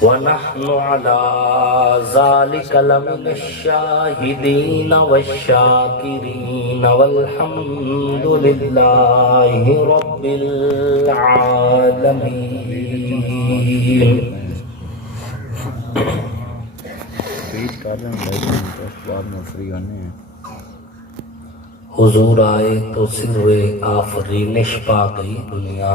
وَنَحْنُ عَلَى ذَلِكَ لَمِنَ الشَّاهِدِينَ وَالشَّاكِرِينَ وَالْحَمْدُ لِلَّهِ رَبِّ الْعَالَمِينَ۔ حضور آئے تو سر آفرینش پا گئی دنیا،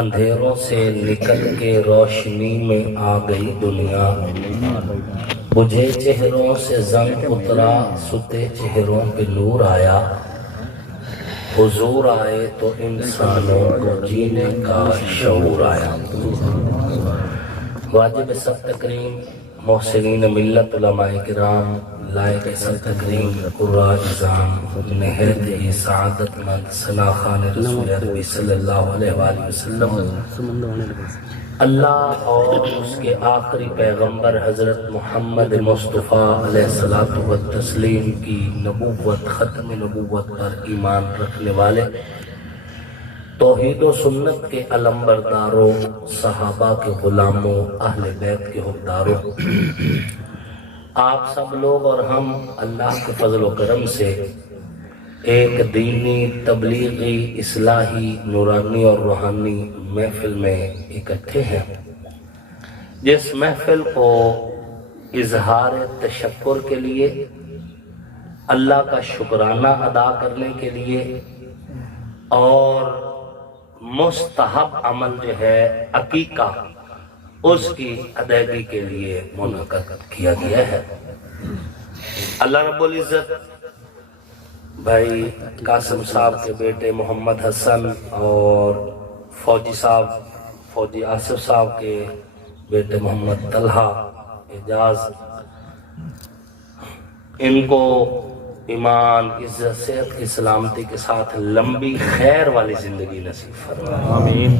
اندھیروں سے نکل کے روشنی میں آ گئی دنیا، بجھے چہروں سے زنگ اترا، ستے چہروں پہ نور آیا۔ حضور آئے تو انسانوں کو جینے کا شعور آیا۔ واجب سب تکریم محسنین ملت علماء کرام، لائق سب تکریم قراء نظام، نہایت ہی سعادت مند ثنا خان رسول عربی صلی اللہ علیہ وآلہ وسلم، اللہ اور اس کے آخری پیغمبر حضرت محمد مصطفیٰ علیہ الصلوۃ والتسلیم کی نبوت، ختم نبوت پر ایمان رکھنے والے، توحید و سنت کے علمبرداروں، صحابہ کے غلاموں، اہل بیت کے حقداروں، آپ سب لوگ اور ہم اللہ کے فضل و کرم سے ایک دینی، تبلیغی، اصلاحی، نورانی اور روحانی محفل میں اکٹھے ہیں، جس محفل کو اظہار تشکر کے لیے، اللہ کا شکرانہ ادا کرنے کے لیے اور مستحب عمل جو ہے عقیقہ، اس کی ادائیگی کے لیے منعقد کیا گیا ہے۔ اللہ رب العزت بھائی قاسم صاحب کے بیٹے محمد حسن اور فوجی آصف صاحب کے بیٹے محمد طلحہ اعجاز، ان کو ایمان، عزت، صحت کی سلامتی کے ساتھ لمبی خیر والی زندگی نصیب فرمائے، آمین۔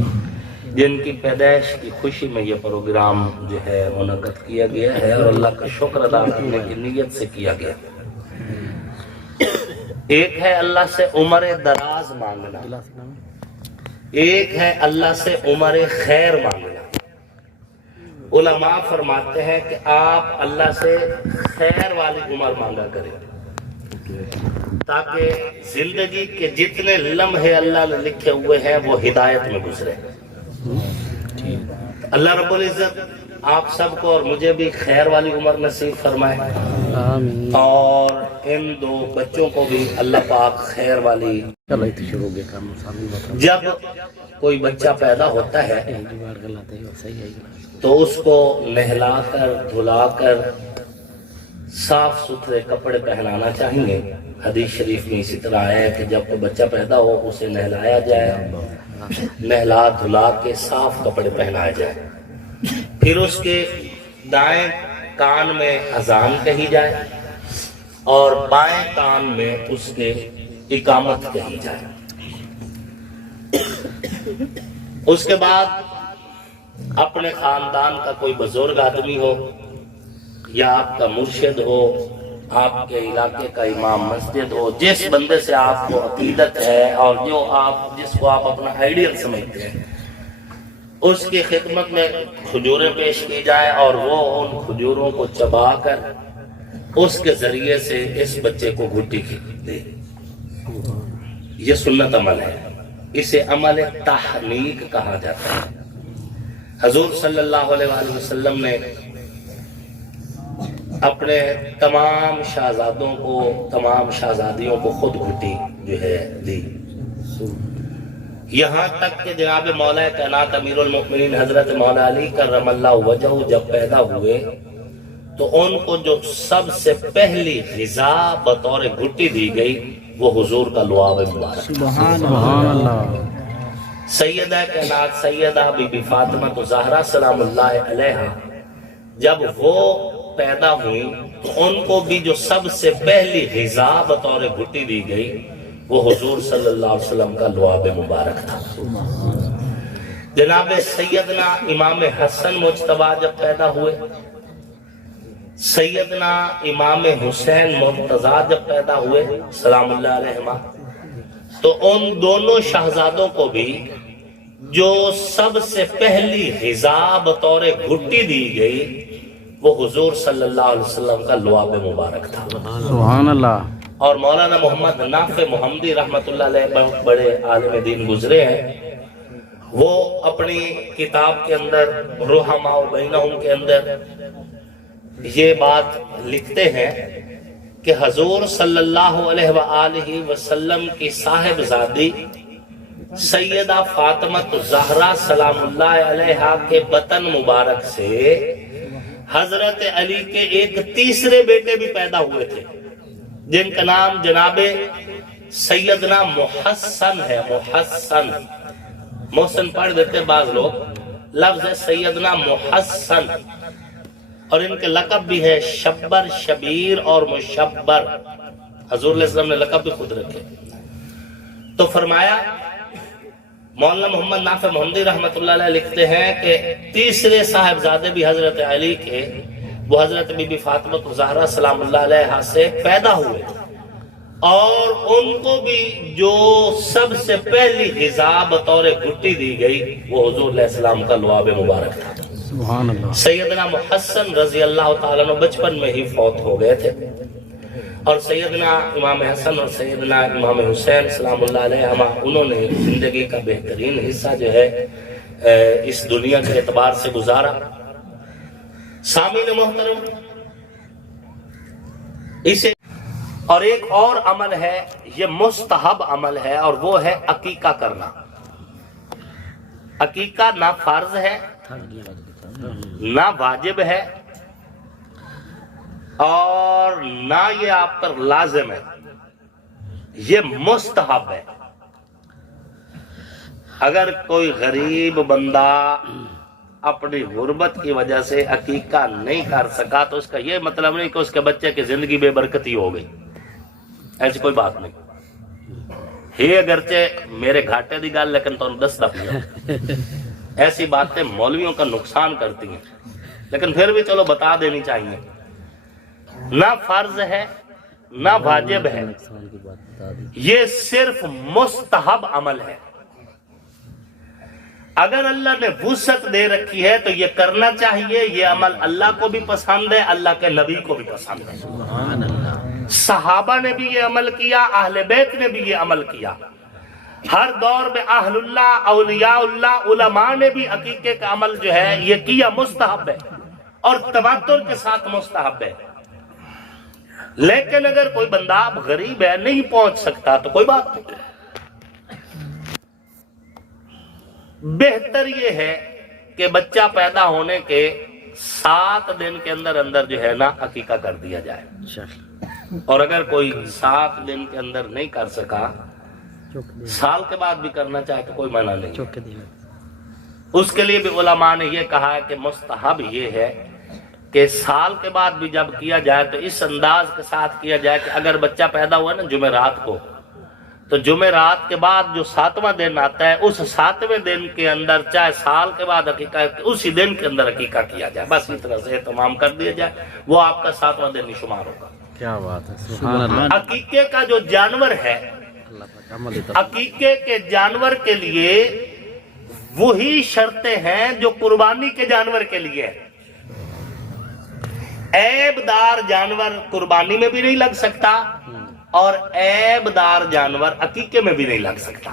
جن کی پیدائش کی خوشی میں یہ پروگرام جو ہے منعقد کیا گیا ہے اور اللہ کا شکر ادا کرنے کی نیت سے کیا گیا۔ ایک ہے اللہ سے عمر دراز مانگنا، ایک ہے اللہ سے عمر خیر مانگنا۔ علماء فرماتے ہیں کہ آپ اللہ سے خیر والی عمر مانگا کریں تاکہ زندگی کے جتنے لمحے اللہ نے لکھے ہوئے ہیں وہ ہدایت میں گزرے۔ اللہ رب العزت آپ سب کو اور مجھے بھی خیر والی عمر نصیب فرمائے، اور ان دو بچوں کو بھی اللہ پاک خیر والی۔ جب کوئی بچہ پیدا ہوتا ہے تو اس کو نہلا کر، دھلا کر، صاف ستھرے کپڑے پہنانا چاہیے۔ حدیث شریف میں اسی طرح ہے کہ جب کوئی بچہ پیدا ہو اسے نہلایا جائے، نہلا دھلا کے صاف کپڑے پہنائے جائے، پھر اس کے دائیں کان میں اذان کہی جائے اور بائیں کان میں اس کے اقامت کہی جائے۔ اس کے بعد اپنے خاندان کا کوئی بزرگ آدمی ہو یا آپ کا مرشد ہو، آپ کے علاقے کا امام مسجد ہو، جس بندے سے آپ کو عقیدت ہے اور جس کو آپ اپنا آئیڈیل سمجھتے ہیں، اس کی خدمت میں کھجوریں پیش کی جائے اور وہ ان کھجوروں کو چبا کر اس کے ذریعے سے اس بچے کو گھٹی دے۔ یہ سنت عمل ہے، اسے عمل تحنیک کہا جاتا ہے۔ حضور صلی اللہ علیہ وآلہ وسلم نے اپنے تمام شہزادیوں کو خود گھٹی جو ہے دی، یہاں تک کہ جناب مولا کائنات امیر المؤمنین حضرت مولا علی کرم اللہ وجہہ جب پیدا ہوئے تو ان کو جو سب سے پہلی غذا بطور گھٹی دی گئی وہ حضور کا لعاب مبارک۔ سبحان اللہ۔ سیدہ کائنات سیدہ بی بی فاطمہ زہرا سلام اللہ علیہ جب وہ پیدا ہوئی تو ان کو بھی جو سب سے پہلی غذا بطور گھٹی دی گئی وہ حضور صلی اللہ علیہ وسلم کا لعاب مبارک تھا۔ جناب سیدنا امام حسن مجتبی جب پیدا ہوئے، سیدنا امام حسین مرتضیٰ جب پیدا ہوئے سلام اللہ علیہما، تو ان دونوں شہزادوں کو بھی جو سب سے پہلی غذا بطور گھٹی دی گئی وہ حضور صلی اللہ علیہ وسلم کا لعاب مبارک تھا. سبحان اللہ. اور مولانا محمد نافع محمدی رحمت اللہ علیہ بہت بڑے عالم دین گزرے ہیں. وہ اپنی کتاب کے اندر رحماء بینہم کے اندر یہ بات لکھتے ہیں کہ حضور صلی اللہ علیہ وآلہ وسلم کی صاحبزادی سیدہ فاطمہ الزہرا سلام اللہ علیہا کے بطن مبارک سے حضرت علی کے ایک تیسرے بیٹے بھی پیدا ہوئے تھے جن کا نام جناب سیدنا محسن ہے. محسن پڑھ دیتے بعض لوگ، لفظ ہے سیدنا محسن، اور ان کے لقب بھی ہے شبر، شبیر اور مشبر. حضور علیہ السلام نے لقب بھی خود رکھے. تو فرمایا مولانا محمد نافع محمدی رحمت اللہ علیہ لکھتے ہیں کہ تیسرے صاحبزادے بھی حضرت علی کے وہ حضرت بی بی فاطمہ الزہرا سلام اللہ علیہ سے پیدا ہوئے، اور ان کو بھی جو سب سے پہلی غذا بطور گھٹی دی گئی وہ حضور علیہ السلام کا لعاب مبارک تھا. سبحان اللہ. سیدنا محسن رضی اللہ تعالیٰ عنہ بچپن میں ہی فوت ہو گئے تھے، اور سیدنا امام حسن اور سیدنا امام حسین سلام اللہ علیہ انہوں نے زندگی کا بہترین حصہ جو ہے اس دنیا کے اعتبار سے گزارا. سامعین محترم، اسے اور ایک اور عمل ہے، یہ مستحب عمل ہے، اور وہ ہے عقیقہ کرنا. عقیقہ نہ فرض ہے نہ واجب ہے اور نہ یہ آپ پر لازم ہے، یہ مستحب ہے. اگر کوئی غریب بندہ اپنی غربت کی وجہ سے عقیقہ نہیں کر سکا تو اس کا یہ مطلب نہیں کہ اس کے بچے کی زندگی بے برکتی ہو گئی، ایسی کوئی بات نہیں. یہ اگرچہ میرے گھاٹے دی گل لیکن تو دستا پیا ایسی باتیں مولویوں کا نقصان کرتی ہیں، لیکن پھر بھی چلو بتا دینی چاہیے. نہ فرض ہے نہ واجب ہے، یہ صرف مستحب عمل ہے. اگر اللہ نے وسعت دے رکھی ہے تو یہ کرنا چاہیے. یہ عمل اللہ کو بھی پسند ہے، اللہ کے نبی کو بھی پسند ہے. صحابہ نے بھی یہ عمل کیا، اہل بیت نے بھی یہ عمل کیا. ہر دور میں اہل اللہ، اولیاء اللہ، علماء نے بھی عقیقے کا عمل جو ہے یہ کیا. مستحب ہے اور تواتر کے ساتھ مستحب ہے. لیکن اگر کوئی بندہ غریب ہے، نہیں پہنچ سکتا تو کوئی بات نہیں. بہتر یہ ہے کہ بچہ پیدا ہونے کے 7 دن کے اندر اندر جو ہے نا عقیقہ کر دیا جائے. اور اگر کوئی 7 دن کے اندر نہیں کر سکا، سال کے بعد بھی کرنا چاہے تو کوئی منع نہیں. اس کے لیے بھی علماء نے یہ کہا ہے کہ مستحب یہ ہے کہ سال کے بعد بھی جب کیا جائے تو اس انداز کے ساتھ کیا جائے کہ اگر بچہ پیدا ہوا نا جمعرات کو، تو جمعرات کے بعد جو 7واں دن آتا ہے اس 7ویں دن کے اندر چاہے سال کے بعد عقیقہ اسی دن کے اندر عقیقہ کیا جائے. بس اس طرح سے اہتمام کر دیا جائے، وہ آپ کا 7واں دن ہی شمار ہوگا. کیا بات ہے. سبحان اللہ. عقیقے کا جو جانور ہے، عقیقے کے جانور کے لیے وہی شرطیں ہیں جو قربانی کے جانور کے لیے ہے. عیب دار جانور قربانی میں بھی نہیں لگ سکتا اور عیب دار جانور عقیقے میں بھی نہیں لگ سکتا.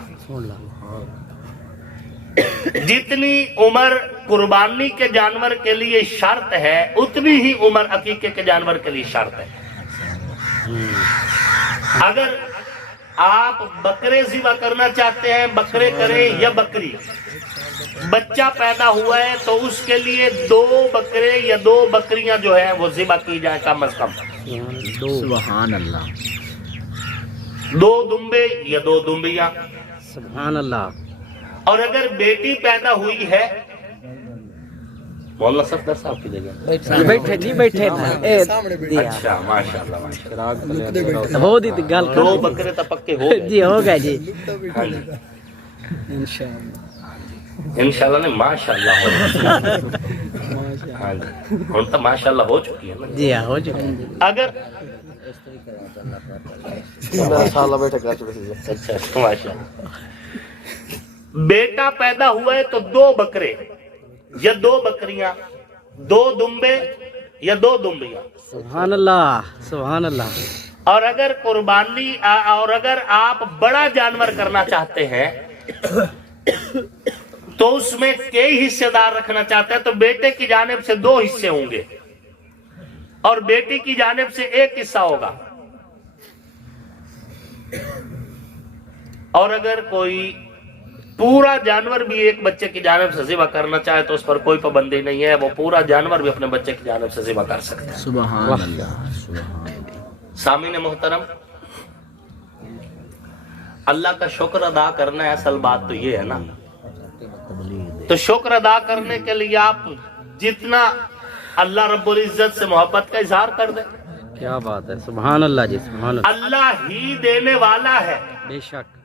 جتنی عمر قربانی کے جانور کے لیے شرط ہے اتنی ہی عمر عقیقے کے جانور کے لیے شرط ہے. اگر آپ بکرے ذبح کرنا چاہتے ہیں، بکرے کریں یا بکری. بچہ پیدا ہوا ہے تو اس کے لیے 2 بکرے یا 2 بکریاں جو ہیں وہ ذبح کی جائیں کم از کم. سبحان اللہ. 2 دمبے یا 2 دمبیاں. سبحان اللہ. اور اگر بیٹی پیدا ہوئی ہے، مولانا صفدر صاحب کی جگہ بیٹھے جی بیٹھے. اچھا ماشاء اللہ ہو دی گل 2 بکرے تو پکے ہو گئے جی، ہو گئے جی انشاءاللہ نہیں ماشاءاللہ ہاں جی ہم تو ماشاءاللہ ہو چکی ہے نا جی. ہاں ہو چکے. اگر اچھا ماشاءاللہ بیٹا پیدا ہوا ہے تو 2 بکرے یا 2 بکریاں، 2 دمبے یا 2 دمبیاں، سبحان اللہ سبحان اللہ. اور اگر قربانی اور اگر آپ بڑا جانور کرنا چاہتے ہیں تو اس میں کئی حصے دار رکھنا چاہتے ہیں تو بیٹے کی جانب سے 2 حصے ہوں گے اور بیٹی کی جانب سے 1 حصہ ہوگا. اور اگر کوئی پورا جانور بھی ایک بچے کی جانب سے ذبح کرنا چاہے تو اس پر کوئی پابندی نہیں ہے، وہ پورا جانور بھی اپنے بچے کی جانب سے ذبح کر سکتے ہیں. سبحان اللہ. سامعین محترم، اللہ کا شکر ادا کرنا ہے، اصل بات تو یہ ہے نا. تو شکر ادا کرنے کے لیے آپ جتنا اللہ رب العزت سے محبت کا اظہار کر دیں. کیا بات ہے، سبحان اللہ جی سبحان اللہ. اللہ ہی دینے والا ہے، بے شک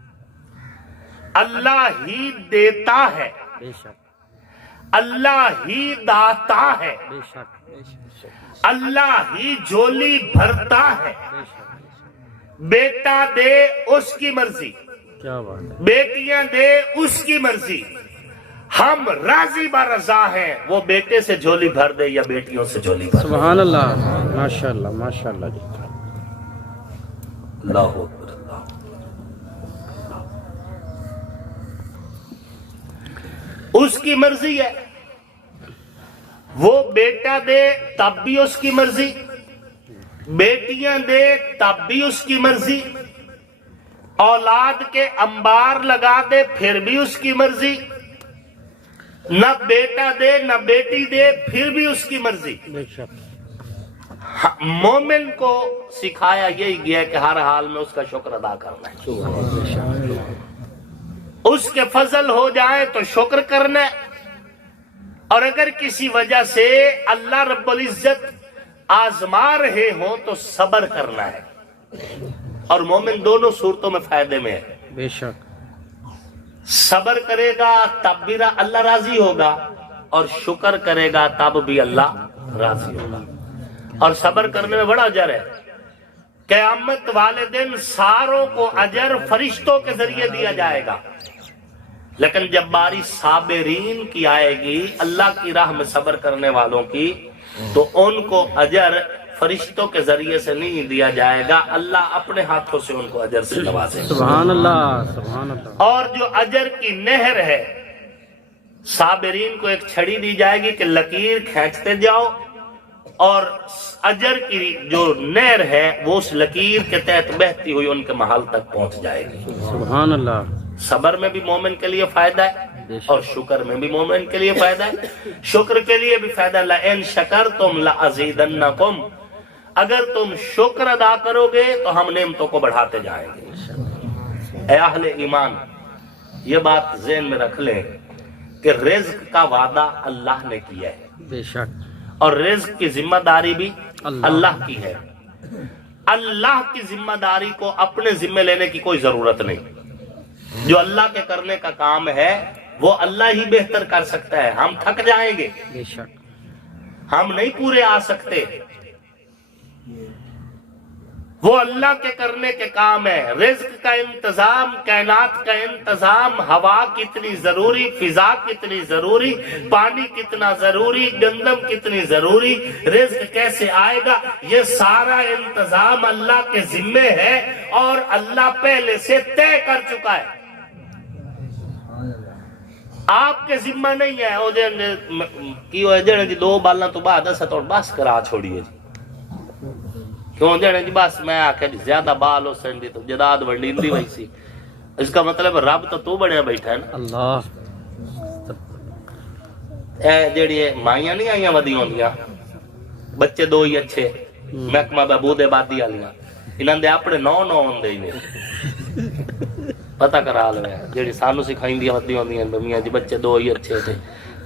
اللہ ہی دیتا ہے، بے شک اللہ ہی داتا ہے، بے شک اللہ ہی جھولی بھرتا ہے. بیٹا دے اس کی مرضی، کیا بات ہے. بیٹیاں دے اس کی مرضی. ہم راضی برضا ہیں، وہ بیٹے سے جھولی بھر دے یا بیٹیوں سے جھولی بھر دے. سبحان اللہ ماشاء اللہ ماشاء اللہ جی. اللہ اکبر اللہ. اس کی مرضی ہے، وہ بیٹا دے تب بھی اس کی مرضی، بیٹیاں دے تب بھی اس کی مرضی، اولاد کے انبار لگا دے پھر بھی اس کی مرضی، نہ بیٹا دے نہ بیٹی دے پھر بھی اس کی مرضی. بے شک مومن کو سکھایا یہی گیا کہ ہر حال میں اس کا شکر ادا کرنا ہے. اس کے فضل ہو جائے تو شکر کرنا ہے، اور اگر کسی وجہ سے اللہ رب العزت آزما رہے ہوں تو صبر کرنا ہے. اور مومن دونوں صورتوں میں فائدے میں ہے. بے شک صبر کرے گا تب بھی اللہ راضی ہوگا، اور شکر کرے گا تب بھی اللہ راضی ہوگا. اور صبر کرنے میں بڑا اجر ہے. قیامت والے دن ساروں کو اجر فرشتوں کے ذریعے دیا جائے گا، لیکن جب باری صابرین کی آئے گی، اللہ کی راہ میں صبر کرنے والوں کی، تو ان کو اجر فرشتوں کے ذریعے سے نہیں دیا جائے گا، اللہ اپنے ہاتھوں سے ان کو اجر سے نوازے گا. سبحان اللہ سبحان اللہ. اور جو اجر کی نہر ہے، صابرین کو ایک چھڑی دی جائے گی کہ لکیر کھینچتے جاؤ، اور اجر کی جو نہر ہے وہ اس لکیر کے تحت بہتی ہوئی ان کے محل تک پہنچ جائے گی. سبحان اللہ. صبر میں بھی مومن کے لیے فائدہ ہے اور شکر میں بھی مومن کے لیے فائدہ ہے. شکر کے لیے بھی فائدہ، لَإِن شَكَرْتُمْ لَأَزِيدَنَّكُمْ، اگر تم شکر ادا کرو گے تو ہم نعمتوں کو بڑھاتے جائیں گے. اے اہل ایمان، یہ بات ذہن میں رکھ لیں کہ رزق کا وعدہ اللہ نے کیا ہے، بے شک اور رزق کی ذمہ داری بھی اللہ کی ہے. اللہ کی ذمہ داری کو اپنے ذمہ لینے کی کوئی ضرورت نہیں. جو اللہ کے کرنے کا کام ہے وہ اللہ ہی بہتر کر سکتا ہے. ہم تھک جائیں گے، بے شک ہم نہیں پورے آ سکتے. وہ اللہ کے کرنے کے کام ہے. رزق کا انتظام، کائنات کا انتظام، ہوا کتنی ضروری، فضا کتنی ضروری، پانی کتنا ضروری، گندم کتنی ضروری، رزق کیسے آئے گا، یہ سارا انتظام اللہ کے ذمے ہے اور اللہ پہلے سے طے کر چکا ہے. آپ کے ذمہ نہیں ہے. وہ جڑے جی 2 بالاں تو بعد اسا تو بس کرا چھوڑیے جی، کیوں جڑے جی بس میں آکھیا جی زیادہ بال ہو سندی تو جداد ونڈیندی وئی سی. اس کا مطلب رب تو بڑیا بیٹھا ہے نا. اللہ. اے جڑی مائیاں نہیں آئیاں ودی ہوندیاں، بچے 2 ہی اچھے، محکمہ بہبود آبادی والیاں، انہاں دے اپنے 9 ہوندے ہی نے. پتہ کرا لو جڑی سانو سکھائیندیاں ودی ہوندیاں میاں جی بچے 2 ہی اچھے تھے،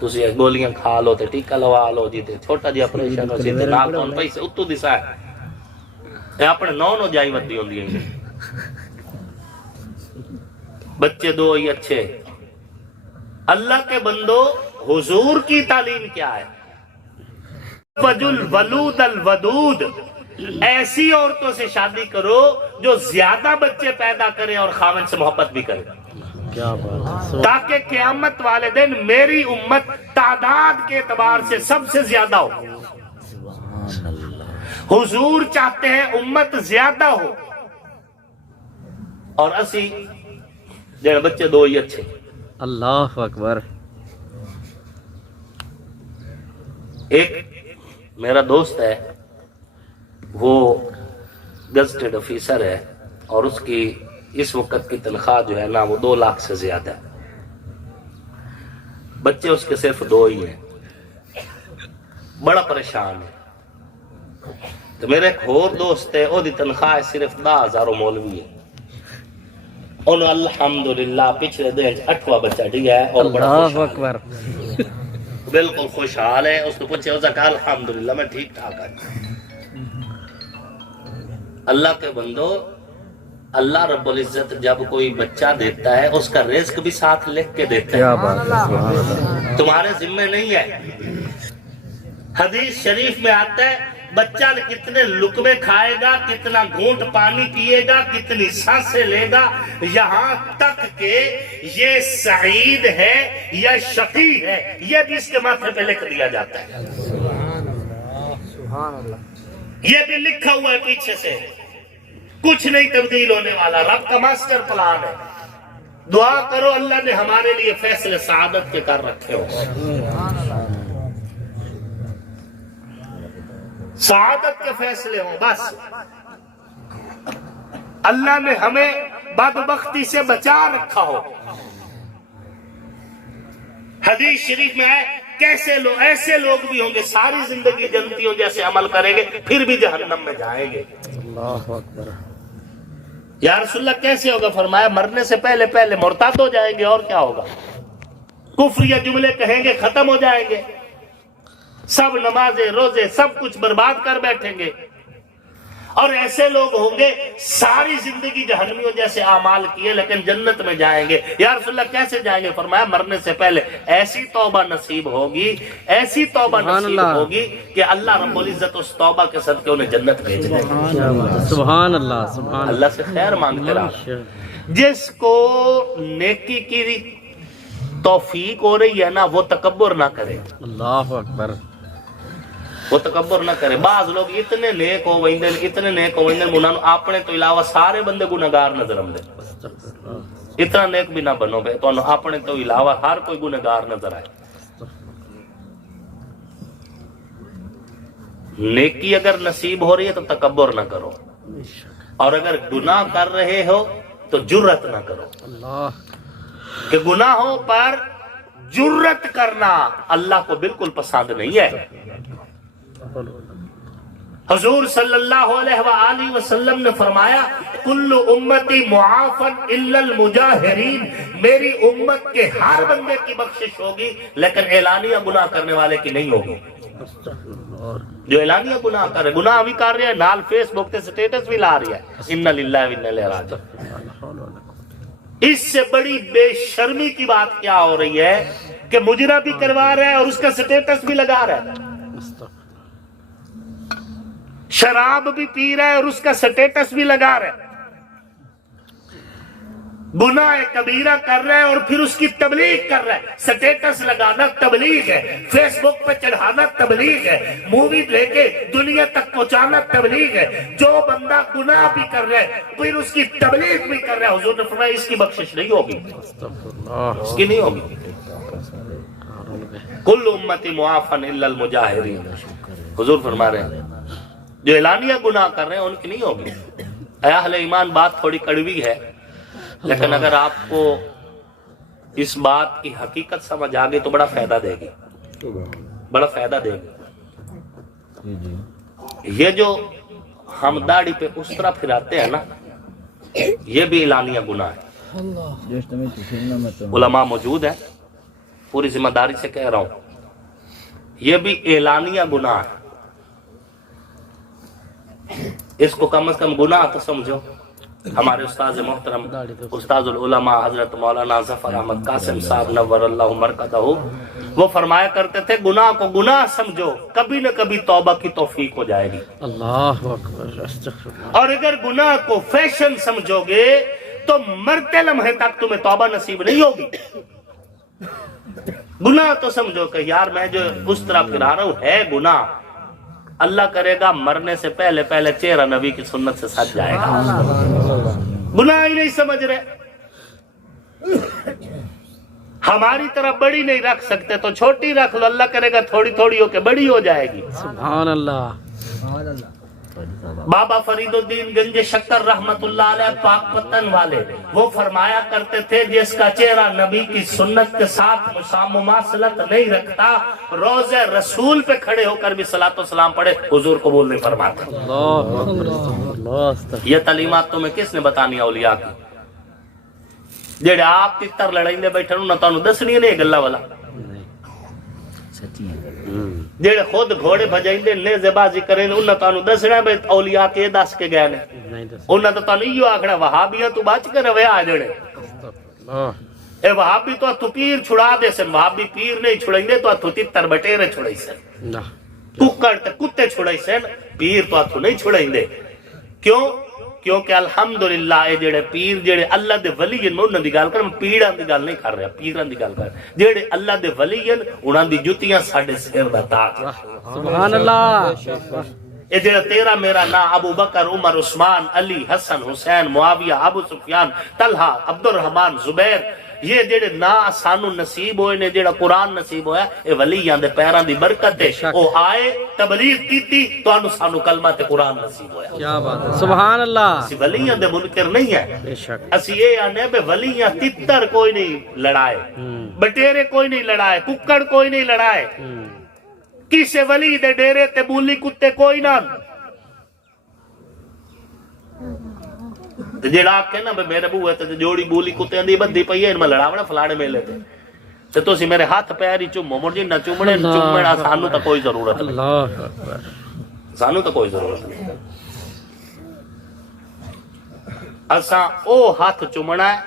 تسی گولیاں کھا لو تے ٹیکا لوا لو جی تے چھوٹا جی آپریشن ہو سی تے نال کون پیسے اتو دسا ہے. اے اپنے 9 جائی ودی ہوندیاں نے. بچے 2 ہی اچھے. اللہ کے بندو، حضور کی تعلیم کیا ہے؟ وجل ولود الودود، ایسی عورتوں سے شادی کرو جو زیادہ بچے پیدا کرے اور خاوند سے محبت بھی کرے. کیا بات ہے تاکہ قیامت والے دن میری امت تعداد کے اعتبار سے سب سے زیادہ ہو. حضور چاہتے ہیں امت زیادہ ہو اور اسی جڑے بچے دو ہی اچھے. اللہ اکبر. ایک میرا دوست ہے وہ گزٹڈ آفیسر ہے اور اس کی اس وقت کی تنخواہ جو ہے نا وہ 2 لاکھ سے زیادہ ہے. بچے اس کے صرف 2 ہی ہیں. بڑا پریشان ہے. تو میرا ایک اور دوست ہے وہ دی تنخواہ صرف 10,000 مولوی ہے. انہوں الحمدللہ پچھلے دن 8واں بچہ دیا ہے اور بڑا اللہ خوشحال اکبر. ہے. بالکل خوشحال ہے. اس کو پوچھے اس نے کہا الحمدللہ میں ٹھیک ٹھاک ہوں. اللہ کے بندو اللہ رب العزت جب کوئی بچہ دیتا ہے اس کا رزق بھی ساتھ لکھ کے دیتا کیا ہے. بات ہے سبحان اللہ. تمہارے ذمہ نہیں ہے. حدیث شریف میں آتا ہے بچہ کتنے لقمے کھائے گا, کتنا گھونٹ پانی پیے گا, کتنی سانسیں لے گا, یہاں تک کہ یہ سعید ہے یا شقی ہے یہ بھی اس کے ماتھے پہ لکھ دیا جاتا ہے. یہ بھی لکھا ہوا ہے پیچھے سے. کچھ نہیں تبدیل ہونے والا. رب کا ماسٹر پلان ہے. دعا کرو اللہ نے ہمارے لیے فیصلے سعادت کے کر رکھے ہو. سعادت کے فیصلے ہوں بس. اللہ نے ہمیں بدبختی سے بچا رکھا ہو. حدیث شریف میں ہے کیسے لوگ ایسے لوگ بھی ہوں گے ساری زندگی جنتیوں جیسے عمل کریں گے پھر بھی جہنم میں جائیں گے. اللہ اکبر. یا رسول اللہ کیسے ہوگا؟ فرمایا مرنے سے پہلے پہلے مرتد ہو جائیں گے. اور کیا ہوگا؟ کفر یا جملے کہیں گے ختم ہو جائیں گے. سب نمازیں روزے سب کچھ برباد کر بیٹھیں گے. اور ایسے لوگ ہوں گے ساری زندگی جہنمیوں جیسے اعمال کیے لیکن جنت میں جائیں گے. یا رسول اللہ کیسے جائیں گے؟ فرمایا مرنے سے پہلے ایسی توبہ نصیب ہوگی, ایسی توبہ نصیب ہوگی کہ اللہ رب العزت اس توبہ کے صدقے انہیں جنت بھیج دے. سبحان اللہ. سبحان اللہ سے خیر مانگتے رہا. جس کو نیکی کی توفیق ہو رہی ہے نا وہ تکبر نہ کرے. اللہ اکبر. وہ تکبر نہ کرے. بعض لوگ اتنے نیک ہو ویندے انہوں اپنے تو علاوہ سارے بندے گنہگار نظر آتے. اتنا نیک بھی نہ بنو بے تو اپنے تو علاوہ ہر کوئی گنہگار نظر آئے. نیکی اگر نصیب ہو رہی ہے تو تکبر نہ کرو, اور اگر گناہ کر رہے ہو تو جرت نہ کرو. اللہ. کہ گناہوں پر جرت کرنا اللہ کو بالکل پسند نہیں ہے. حضور صلی اللہ علیہ وآلہ وسلم نے فرمایا کل امتی معافن الا المجاہرین. میری امت کے ہر بندے کی بخشش ہوگی لیکن اعلانیہ گناہ کرنے والے کی نہیں ہوگی. جو اعلانیہ گناہ کر رہے, گناہ بھی کر رہے ہیں, نال فیس بک تے سٹیٹس بھی لا رہی ہے انا للہ و انا الیہ راجعون. اس سے بڑی بے شرمی کی بات کیا ہو رہی ہے کہ مجرا بھی کروا رہا ہے اور اس کا سٹیٹس بھی لگا رہا ہے. شراب بھی پی رہا ہے اور اس کا سٹیٹس بھی لگا رہا ہے. گناہ کبیرہ کر رہا ہے اور پھر اس کی تبلیغ کر رہا ہے. سٹیٹس لگانا تبلیغ ہے, فیس بک پہ چڑھانا تبلیغ ہے, مووی لے کے دنیا تک پہنچانا تبلیغ ہے. جو بندہ گناہ بھی کر رہا ہے پھر اس کی تبلیغ بھی کر رہا ہے, حضور نے فرمایا اس کی بخشش نہیں ہوگی, اس کی نہیں ہوگی. کل امتی معافن الا المجاہرین. حضور فرما رہے ہیں جو اعلانیہ گناہ کر رہے ہیں ان کی نہیں ہوگی. اے اہل ایمان بات تھوڑی کڑوی ہے لیکن اگر آپ کو اس بات کی حقیقت سمجھ آ گئی تو بڑا فائدہ دے گی, بڑا فائدہ دے گی. یہ جو ہم داڑھی پہ اس طرح پھراتے ہیں نا یہ بھی اعلانیہ گناہ ہے. علماء موجود ہیں, پوری ذمہ داری سے کہہ رہا ہوں یہ بھی اعلانیہ گناہ ہے. اس کو کم از کم گناہ تو سمجھو. ہمارے استاذ محترم استاذ العلماء حضرت مولانا ظفر احمد قاسم صاحب نور اللہ مرقدہ وہ فرمایا کرتے تھے گناہ کو گناہ سمجھو کبھی نہ کبھی توبہ کی توفیق ہو جائے گی. اللہ اکبر. اور اگر گناہ کو فیشن سمجھو گے تو مرتے لمحے تک تمہیں توبہ نصیب نہیں ہوگی. گناہ تو سمجھو کہ یار میں جو اس طرح پھرا رہا ہوں ہے گناہ. اللہ کرے گا مرنے سے پہلے پہلے چہرہ نبی کی سنت سے سج جائے گا. گناہ ہی نہیں سمجھ رہے. ہماری طرح بڑی نہیں رکھ سکتے تو چھوٹی رکھ لو. اللہ کرے گا تھوڑی تھوڑی ہو کے بڑی ہو جائے گی. سبحان اللہ. بابا فرید الدین گنج شکر رحمت اللہ علیہ پاک پتن والے وہ فرمایا کرتے تھے جس کا چہرہ نبی کی سنت کے ساتھ مماثلت نہیں رکھتا روزے رسول پہ کھڑے ہو کر بھی صلاۃ و سلام پڑھے حضور قبول نہیں فرماتا. اللہ اکبر. اللہ استغفر. یہ تعلیمات تمہیں کس نے بتانی اولیاء کی؟ جڑے آپ تتر لڑائیں دے بیٹھے نہ تانوں دسنی نہیں گلا والا. جڑے خود گھوڑے بجائیں دے نیزے بازی کریں انہاں تانوں دسنا بے اولیاء کے دس کے گئے نے. انہاں تو تانوں ایو آکھنا وہابیاں تو بچ کے روے آ جڑے. اے وہابی تو تو پیر چھڑا دے سن. وہابی پیر نہیں چھڑائیں دے تو تو تتر بٹیرے چھڑائی سن. ککڑ تے کتے چھڑائی سن. پیر تو نہیں چھڑائیں دے. کیوں؟ کیونکہ الحمدللہ اے جڑے پیر جڑے اللہ دے ولی ہیں میں انہاں دی گل کر پیڑاں دی گل نہیں کر رہا پیراں دی گل کر جڑے اللہ دے ولی ہیں انہاں دی جُتیاں ساڈے سر دا تاج. سبحان اللہ. اے جڑا تیرا میرا نا ابو بکر عمر عثمان علی حسن حسین معاویہ ابو سفیان طلحہ عبد الرحمن زبیر یہ جڑے نا سانو نصیب ہوئے نے جڑا قرآن نصیب ہویا اے ولیاں دے پیراں دی برکت ہے. او آئے تبلیغ کیتی تو انو سانو کلمہ تے قرآن نصیب ہویا. کیا بات ہے. سبحان اللہ. اسی ولیاں دے منکر نہیں ہے. بے شک. اسی یہ آنے بے ولیاں تتر کوئی نہیں لڑائے بٹیرے کوئی نہیں لڑائے ککڑ کوئی نہیں لڑائے. کسے ولی دے ڈیرے تے بولی کتے کوئی نہ. جڑا آکھے نا میرے بوئے تے جوڑی بولی کتے دی بدھی پئی ہے میں لڑاونا فلانے میلے تے تے تسی میرے ہاتھ پیری چومو مرجی نہ چومنے چومنا سانو تا کوئی ضرورت نہیں. اللہ اکبر. سانو تا کوئی ضرورت نہیں. اساں او ہاتھ چومنا ہے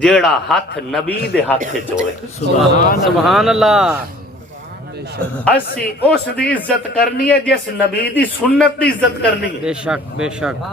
جیڑا ہاتھ نبی دے ہاتھ سے چوئے. سبحان اللہ. اسی اس دی عزت کرنی ہے جس نبی دی سنت دی عزت کرنی ہے. بے شک بے شک.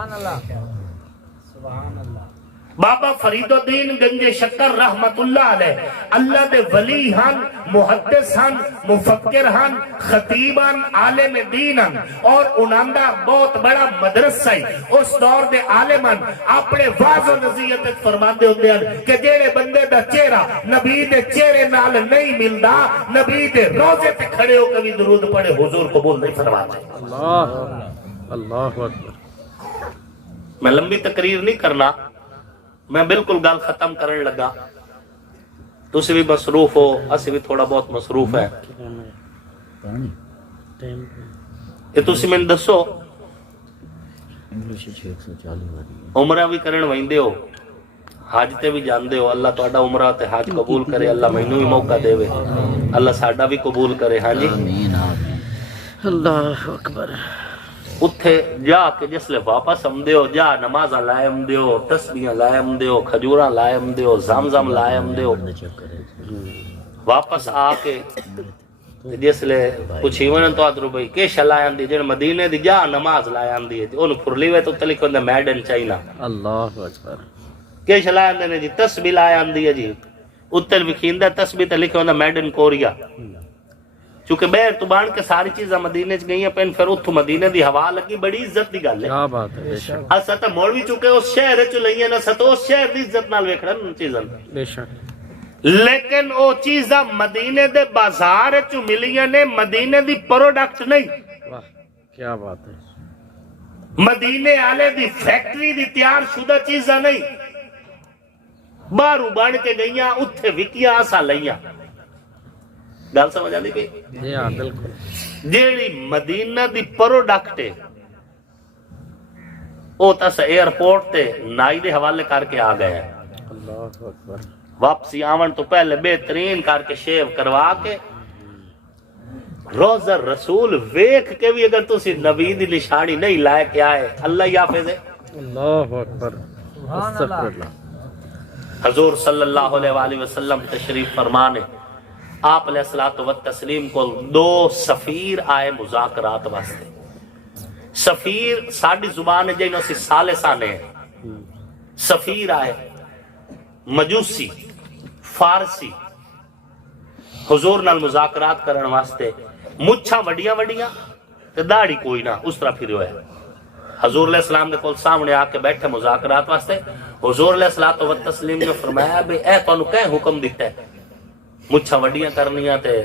بابا فرید الدین گنج شکر رحمت اللہ علیہ اللہ دے ولی ہن محدث ہن مفکر ہن خطیب ہن عالم دین ہن اور انہاں دا بہت بڑا مدرسہ ہے. اس دور دے عالم ہن اپنے واضح و نصیحت فرماندے ہوندے ہن کہ جیڑے بندے دا چہرہ نبی دے چہرے نال نہیں ملدا نبی دے روزے تے کھڑے ہو کے درود پڑھے حضور قبول نہیں فرماتے. اللہ اللہ اکبر. میں لمبی تقریر نہیں کرنا میں بالکل گل ختم کرنے لگا. تسی بھی مصروف ہو اسی بھی تھوڑا بہت مصروف ہے. یہ تسی میں دسو عمرہ بھی کرن ویندے ہو حج تے بھی جاندے ہو اللہ تہاڈا عمرہ تے حج قبول کرے اللہ مینوں بھی موقع دے اللہ ساڈا بھی قبول کرے. ہاں جی اللہ اکبر. اتھے جا کے جسلے واپس ہم دیو جا نمازہ لائے ہم دیو تسبیحاں لائے ہم دیو کھجوراں لائے ہم دیو زمزم لائے ہم دیو. واپس آ کے جسلے پوچھی ون تو ادرو بھائی کے شلائے ہم دی جن مدینے دی جا نماز لائے ہم دی اون پھرلی وے تو تے لکھو دے میڈ ان چائنا. اللہ اکبر. کے شلائے ہم نے جی تسبیح لائے ہم دی جی اتل وکھیندا تسبیح تے لکھو دے میڈ ان کوریا. چونکہ بیر تو بان کے ساری چیزاں مدینے چ گئیاں پین پھر اتھو مدینے دی ہوا لگی بڑی عزت دی گل ہے. کیا بات ہے. بے شک. اسا تے موڑ بھی چکے اس شہر چ لئیاں نہ ست اس شہر دی عزت نال ویکھنا چیزاں. بے شک. لیکن او چیزاں مدینے دے بازار چ ملیاں نے مدینے دی پروڈکٹ نہیں. واہ کیا بات ہے. مدینے والے دی فیکٹری دی تیار شدہ چیزاں نہیں. باہروں بن کے گئیاں اتھے وکیاں اسا لئیاں. گل سمجھ آندی پئی؟ جی ہاں بالکل. جیڑی مدینہ دی پروڈکٹ ہے او تس ایئرپورٹ تے نائی دے حوالے کر کے آ گئے ہیں. اللہ اکبر. واپسی آون تو پہلے بہترین کر کے شیو کروا کے روزہ رسول ویکھ کے بھی اگر تسی نبی دی نشانی نہیں لائے کے آئے اللہ ہی حافظ ہے. اللہ اکبر. استغفر اللہ. حضور صلی اللہ علیہ وآلہ وسلم تشریف فرمانے آپ علیہ الصلوۃ والتسلیم کو دو سفیر آئے مذاکرات واسطے. سفیر ساڑی زبان جنہوں سے سالسانے سفیر آئے مجوسی فارسی حضور نال مذاکرات کرن واسطے مچھاں وڈیاں وڈیاں تے داڑھی کوئی نہ اس طرح پھر ہوئے حضور علیہ السلام دے کول سامنے آ کے بیٹھے مذاکرات واسطے حضور علیہ الصلوۃ والتسلیم نے فرمایا بے اے تانوں کہیں حکم دیتا ہے مچھاں وڈیاں کرنیاں تے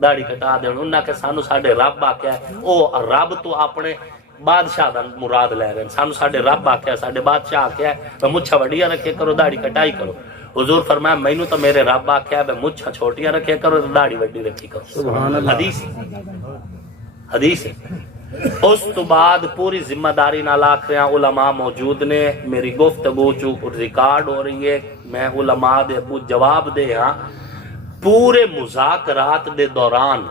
داڑھی کٹا دین انہاں کہ سانو ساڈے رب آکھیا ہے او رب تو اپنے بادشاہ دا مراد لے رہے ہیں سانو ساڈے رب آکھیا ہے ساڈے بادشاہ آکھیا ہے مچھاں وڈیاں رکھے کرو داڑھی کٹائی کرو حضور فرمایا مینوں تو میرے رب آکھیا ہے مچھاں چھوٹیاں رکھے کرو داڑھی وڈی رکھی کرو سبحان اللہ حدیث ہے اس تو بعد پوری ذمہ داری نال آکھ رہے ہیں علماء موجود نے میری گفتگو چوں ریکارڈ ہو رہی ہے میں علماء دے جواب دے ہاں پورے مذاکرات دے دوران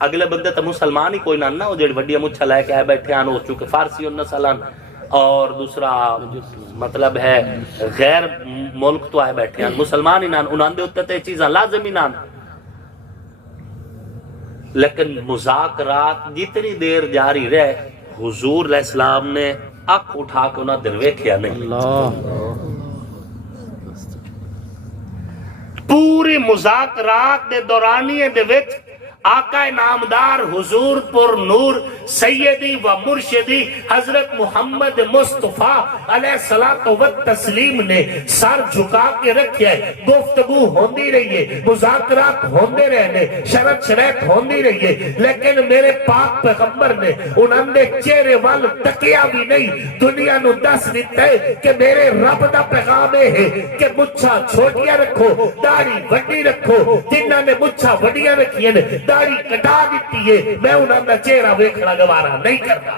اگلے بندے تو مسلمان ہی کوئی نہ وہ جڑی وڈیاں مچھا لے کے آئے بیٹھے ہیں وہ چونکہ فارسی نسلن اور دوسرا مطلب ہے غیر ملک تو آئے بیٹھے ہیں مسلمان ہی نہ انہاں دے اوتے تے چیزاں لازم ہی نہ لیکن مذاکرات جتنی دیر جاری رہے حضور علیہ السلام نے اکھ اٹھا کے انہاں دل ویکھیا نہیں پوری مذاکرات دے دورانیے دے وچ آقا نامدار حضور پر نور سیدی و مرشدی حضرت محمد مصطفیٰ علیہ الصلوۃ والتسلیم نے سر جھکا کے رکھیا ہے گفتگو ہوندی رہی ہے مذاکرات ہوندے رہنے شرط شرائط ہوندی رہی ہے لیکن میرے پاک پیغمبر نے انہوں نے چہرے وال تکیا بھی نہیں دنیا نو دس دیتا ہے کہ میرے رب دا پیغام ہے کہ مچھا چھوٹیاں رکھو داڑھی وڈی رکھو جنہاں نے مچھا وڈیاں رکھیاں نے داڑھی کٹا دیتی ہے میں انہوں نے چہرہ ویکھنا گوارا نہیں کرتا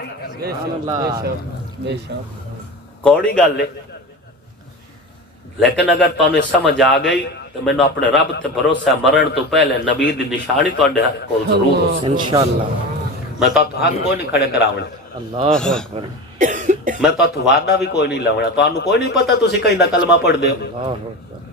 کوڑی گل ہے لیکن اگر تو نے سمجھ آ گئی تو میں نے اپنے رب تے بھروسہ مرن تو پہلے نبی دی نشانی تو اڈے کول ضرور ہو انشاءاللہ میں تو ہاتھ کوئی نہیں کھڑے کراونا اللہ اکبر میں تو وعدہ بھی کوئی نہیں لاونا تو انو کوئی نہیں پتا تسی کہیں دا کلمہ پڑھ دے اللہ اکبر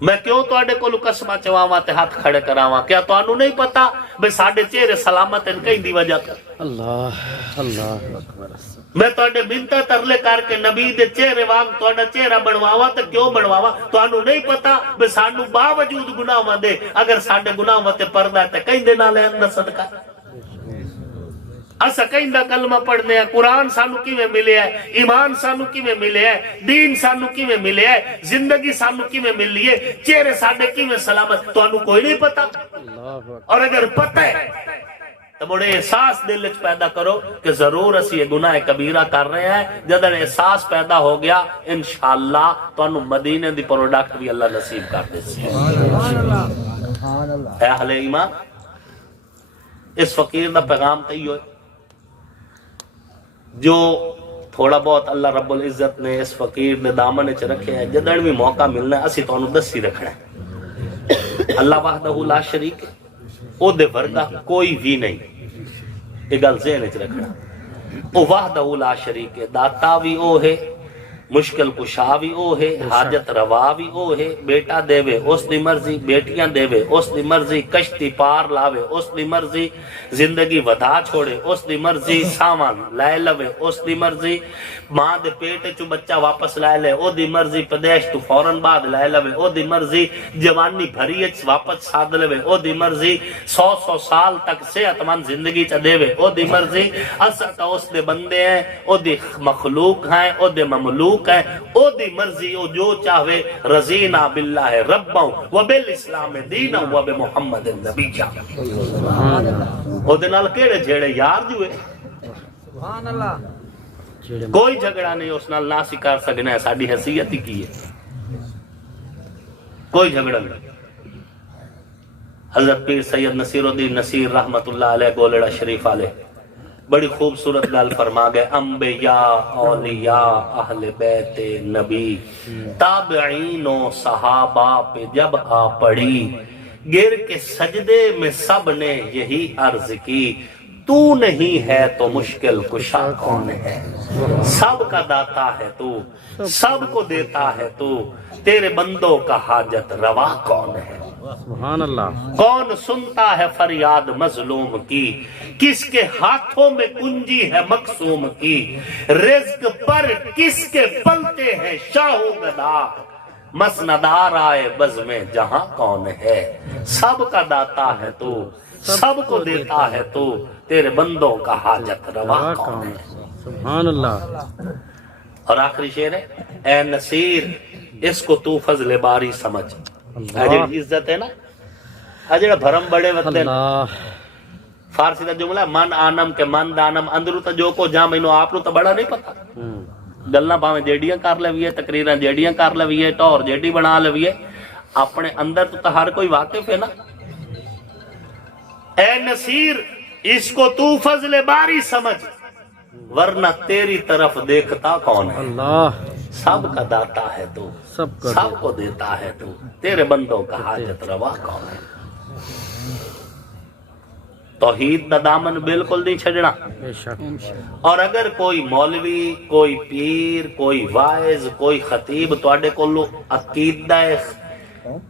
میں کیوں تو اڈے کو قسمہ چواواں تے ہاتھ کھڑے کراواں کیا تو انو نہیں پتا بے ساڈے چہرے سلامت ہیں کہیں دی وجہ اللہ اکبر میں تو اڈے منتا ترلے کر کے نبی دے چہرے وانگ تو اڈا چہرہ بنواوا تے کیوں بنواوا تو انو نہیں پتا بے سانو باوجود گناہاں دے اگر ساڈے گناہاں تے پردہ تے کہیں دے نال اندر صدقہ اسا کہیں دا کلمہ پڑھنے ہیں قرآن سانو کیویں ملے ہے ایمان سانو کیویں ملے ہے دین سانو کیویں ملے ہے زندگی سانو کیویں ملی ہے چہرے ساڈے کیویں سلامت تو انو کوئی نہیں پتا اور اگر پتہ ہے تو بڑے احساس دل وچ پیدا کرو کہ ضرور اسی یہ گناہ کبیرہ کر رہے ہیں جدن احساس پیدا ہو گیا انشاءاللہ تو انو مدینے دی پروڈکٹ بھی اللہ نصیب کر دے سی اے اہل ایمان اس فقیر دا پیغام تے ہی ہوئے جو تھوڑا بہت اللہ رب العزت نے اس فقیر نے دامن چ رکھے ہیں جدن بھی موقع ملنا ہے اسی تو انو دسی رکھنا ہے اللہ وحدہ لا شریک او دے ورگا کوئی بھی نہیں یہ گل ذہن چ رکھنا او وحدہ لا شریک داتا بھی او ہے مشکل کشا بھی او ہے حاجت روا بھی او ہے بیٹا دے وے اس دی مرضی بیٹیاں دے وے اس دی مرضی کشتی پار لاوے اس دی مرضی زندگی ودا چھوڑے اس دی مرضی سامان لائے لوے اس دی مرضی ماں دے پیٹے چو بچہ واپس لائے لے او دی مرضی پدیش تو فوراں بعد لائے لوے او دی مرضی جوانی بھری اچ واپس ساد لوے او دی مرضی 100 سال تک صحت مند زندگی چ دے وے او دی مرضی اصل تا اس دے بندے ہیں او دی مخلوق ہیں او دے مملوک ہے او دی مرضی او جو چاہوے رضینا باللہ ربا و بالاسلام دینا و بمحمد النبی او دے نال کیڑے جھیڑے یار جوئے سبحان اللہ کوئی جھگڑا نہیں اس نال ناسی کر سکنا ہے ساڑی حیثیت ہی کی ہے کوئی جھگڑا نہیں حضرت پیر سید نصیر الدین نصیر رحمت اللہ علیہ گولڑا شریف علیہ بڑی خوبصورت گل فرما گئے انبیاء اولیاء اہل بیت نبی تابعین و صحابہ پہ جب آ پڑی گر کے سجدے میں سب نے یہی عرض کی تو نہیں ہے تو مشکل کشا کون ہے سب کا داتا ہے تو سب کو دیتا ہے تو تیرے بندوں کا حاجت روا کون ہے سبحان اللہ کون سنتا ہے فریاد مظلوم کی، کس کے ہاتھوں میں کنجی ہے مقسوم کی، رزق پر کس کے پلتے ہیں شاہ و گدا، مسندار آئے بز میں جہاں کون ہے، سب کا داتا ہے تو سب کو دیتا ہے تو، تیرے بندوں کا حاجت روا کون ہے۔ سبحان اللہ اور آخری شعر ہے، اے نصیر اس کو تو فضل باری سمجھ، اجڑی عزت ہے نا، اجڑا بھرم بڑے وقت ہے، اللہ فارسی دا جملہ ہے من آنم کے من دانم، اندرو تا جو کو جا مینو آپ نو تا بڑا نہیں پتا، گلنا پاویں جیڑیاں کر لویے، تقریراں جیڑیاں کر لویے، ٹور جیڑی بنا لویے، اپنے اندر تو ہر کوئی واقف ہے نا۔ اے نصیر اس کو تو فضل باری سمجھ، ورنہ تیری طرف دیکھتا کون ہے، اللہ سب کا داتا ہے تو سب کا سب کو دیتا ہے تو، تیرے بندوں کا حاجت روا کون ہے۔ توحید دا دامن بالکل نہیں چھڑنا، بے شک اور اگر کوئی مولوی، کوئی پیر، کوئی واعظ، کوئی خطیب تواڈے کولو عقیدہ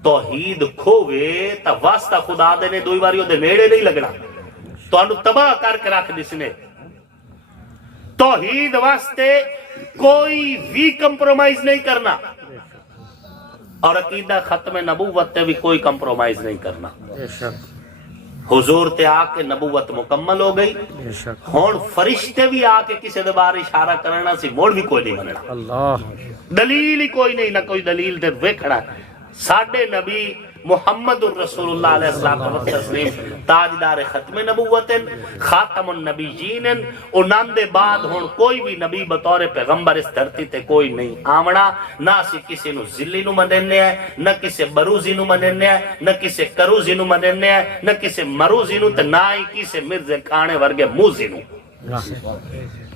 توحید کھووے تا واسطہ خدا دے نے دوئی باری دے نیڑے نہیں لگنا، تانوں تباہ کر کے رکھ دسنے۔ توحید واسطے کوئی بھی کمپرومائز نہیں کرنا، اور عقیدہ ختم نبوت تے بھی کوئی کمپرومائز نہیں کرنا۔ بے شک حضور تے آ کے نبوت مکمل ہو گئی، بے شک ہون فرشتے بھی آ کے کسی دے بارے اشارہ کرنا سی، موڑ بھی کوئی نہیں مننا، اللہ دلیل ہی کوئی نہیں، نہ کوئی دلیل تے ویکھنا۔ ساڈے نبی محمد الرسول اللہ علیہ السلام تسلیم تاجدار ختم نبوت، خاتم النبیین، انہاں دے بعد ہن کوئی بھی نبی بطور پیغمبر اس دھرتی تے کوئی نہیں آمنا، نہ اسی کسی نو ذلی نو مننے ہیں، نہ کسی بروزی نو مننے ہیں، نہ کسی کروزی نو مننے ہیں، نہ کسی مروزی نو تے نہ ہی کسی مرزے کھانے ورگے موزی نو۔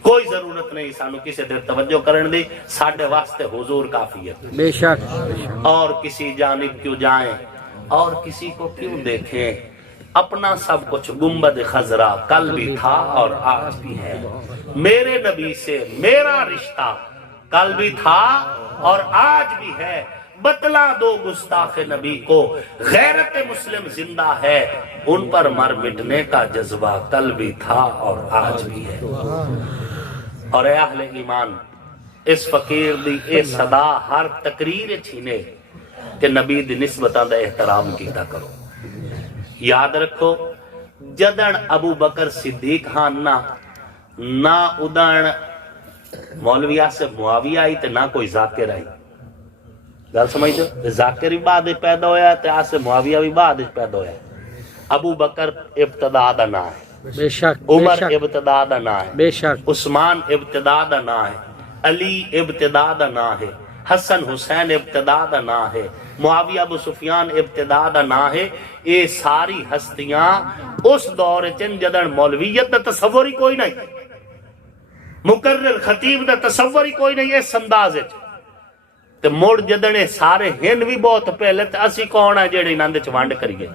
کوئی ضرورت نہیں سانو کسی دے توجہ کرن دی، ساڈے واسطے حضور کافی ہے۔ بے شک اور کسی جانب کیوں جائیں اور کسی کو کیوں دیکھیں، اپنا سب کچھ گنبد خضرا کل بھی تھا اور آج بھی ہے، میرے نبی سے میرا رشتہ کل بھی تھا اور آج بھی ہے، بتلا دو گستاخ نبی کو غیرت مسلم زندہ ہے، ان پر مر مٹنے کا جذبہ کل بھی تھا اور آج بھی ہے۔ اور اے اہل ایمان، اس فقیر دی اے صدا ہر تقریر چھینے کہ نبی دی نسبتاں دا احترام کیتا کرو۔ یاد رکھو جدن ابو بکر صدیق خان نہ ادن مولویہ سے معاویہ آئی تے نہ کوئی ذاکر آئی، گل سمجھ دو، ذاکر بھی بعد پیدا ہویا تے آج سے معاویہ بھی بعد پیدا ہویا۔ ابو بکر ابتدا دا نہ ہے، بے شک عمر ابتدا دا نہ ہے، بے شک عثمان ابتدا دا نہ ہے، علی ابتدا دا نہ ہے، حسن حسین ابتدا دا نہ ہے، معاویہ ابو سفیان ابتدا دا نہ ہے۔ یہ ساری ہستیاں اس دور چن جدن مولویت دا تصور ہی کوئی نہیں، مقرر خطیب دا تصور ہی کوئی نہیں اس انداز وچ، تے مڑ جدن سارے ہن بھی بہت پہلے تے اسی کون ہے جڑے انہاں دے چ ونڈ کریے،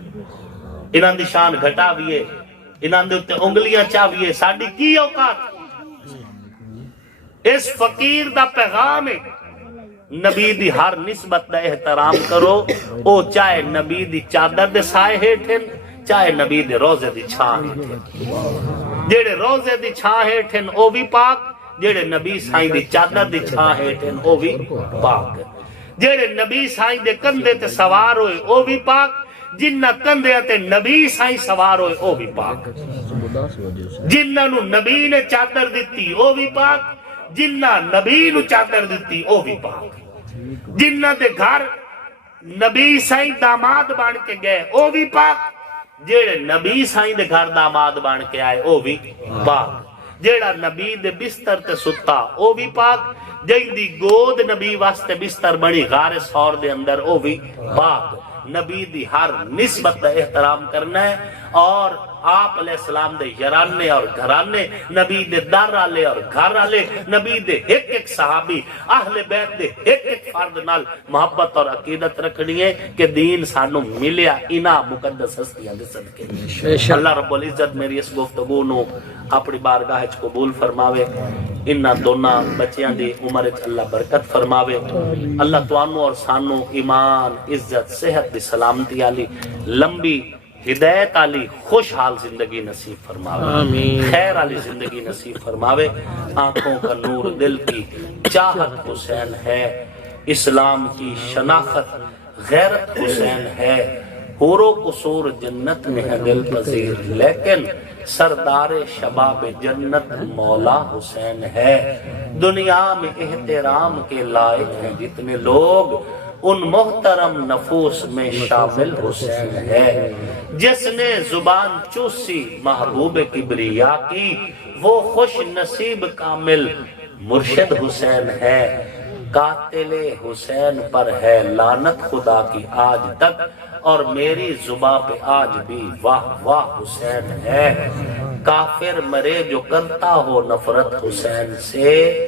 انہاں دی شان گھٹاویے، انہاں دے تے انگلیاں چاویے، ساڈی کی اوقات۔ اس فقیر دا پیغام ہے نبی دی ہر نسبت دا احترام کرو، او چاہے نبی دی چادر دے سائے ہیٹھن، چاہے نبی دے روزے دی چھاں ہیٹھن، جیڑے روزے دی چھاں ہیٹھن او بھی پاک، جیڑے نبی سائیں دی چادر دی چھاں ہیٹھن او بھی پاک، جیڑے نبی سائیں دے کندھے تے سوار ہوئے او بھی پاک، جنہ کندھے تے نبی سائیں سوار ہوئے او بھی پاک، جنہ نو نبی نے چادر دیتی او بھی پاک، جنہ نبی نو چادر دیتی او بھی پاک، جنہ دے گھر نبی سائیں داماد بن کے گئے او بھی پاک، جیڑے نبی سائیں دے گھر داماد بن کے آئے او بھی پاک، جیڑا نبی دے بستر تے ستا او بھی پاک، جن دی گود نبی واسطے بستر بنی غار سور دے اندر او بھی پاک۔ نبی دی ہر نسبت دا احترام کرنا ہے، اور آپ علیہ السلام دے یرانے اور گھرانے، نبی دے در آلے اور گھر آلے، نبی دے ایک ایک صحابی، اہل بیت دے ایک ایک فرد نال محبت اور عقیدت رکھنی ہے کہ دین سانو ملیا انہاں مقدس ہستیاں دے صدقے۔ اللہ رب العزت میری اس گفتگو نو اپنی بارگاہ وچ قبول فرماوے۔ انہاں دونوں بچیاں دی عمر وچ اللہ برکت فرماوے، اللہ توانوں اور سانوں ایمان، عزت، صحت دی سلامتی والی لمبی ہدایت والی خوشحال زندگی نصیب فرماوے، آمین۔ خیر والی زندگی نصیب فرماوے۔ آنکھوں کا نور دل کی چاہت حسین ہے، اسلام کی شناخت غیرت حسین ہے، حور و قصور جنت میں ہے دل پذیر، لیکن سردار شباب جنت مولا حسین ہے۔ دنیا میں احترام کے لائق ہیں جتنے لوگ، ان محترم نفوس میں شامل حسین ہے۔ جس نے زبان چوسی محبوب کبریا کی، وہ خوش نصیب کامل مرشد حسین ہے۔ قاتل حسین پر ہے لعنت خدا کی آج تک، اور میری زباں پہ آج بھی واہ واہ حسین ہے۔ کافر مرے جو کرتا ہو نفرت حسین سے،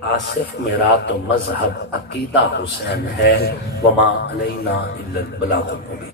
آصف میرا تو مذہب عقیدہ حسین ہے۔ وما علینا الا البلاغ المبین۔